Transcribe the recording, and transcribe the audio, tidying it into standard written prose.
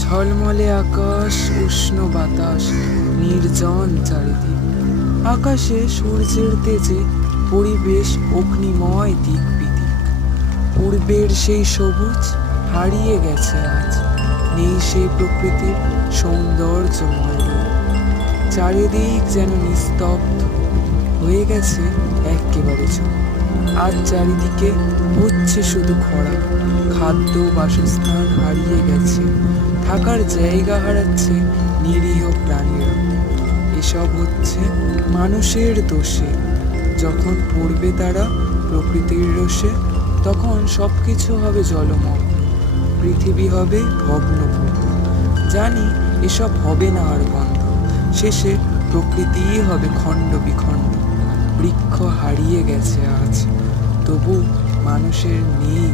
ঝলমলে আকাশ, উষ্ণ বাতাস, নির্জন চারিদিক। আকাশে সূর্যের তেজে পরিবেশ অগ্নিময় দিক বিদিক। পূর্বের সেই সবুজ হারিয়ে গেছে আজ, নেই সেই প্রকৃতির সৌন্দর্যময় রূপ। চারিদিক যেন নিস্তব্ধ হয়ে গেছে একেবারে চুপ। আজ চারিদিকে হচ্ছে শুধু খরা, খাদ্য বাসস্থান হারিয়ে গেছে, থাকার জায়গা হারাচ্ছে নিরীহ প্রাণীরা। এসব হচ্ছে মানুষের দোষে। যখন পড়বে তারা প্রকৃতির রোষে, তখন সবকিছু হবে জলমগ্ন, পৃথিবী হবে ভগ্নপূর্ণ। জানি এসব হবে না আর বন্ধ, শেষে প্রকৃতিই হবে খণ্ড বিখণ্ড। বৃক্ষ হারিয়ে গেছে আজ, তবু মানুষের নেই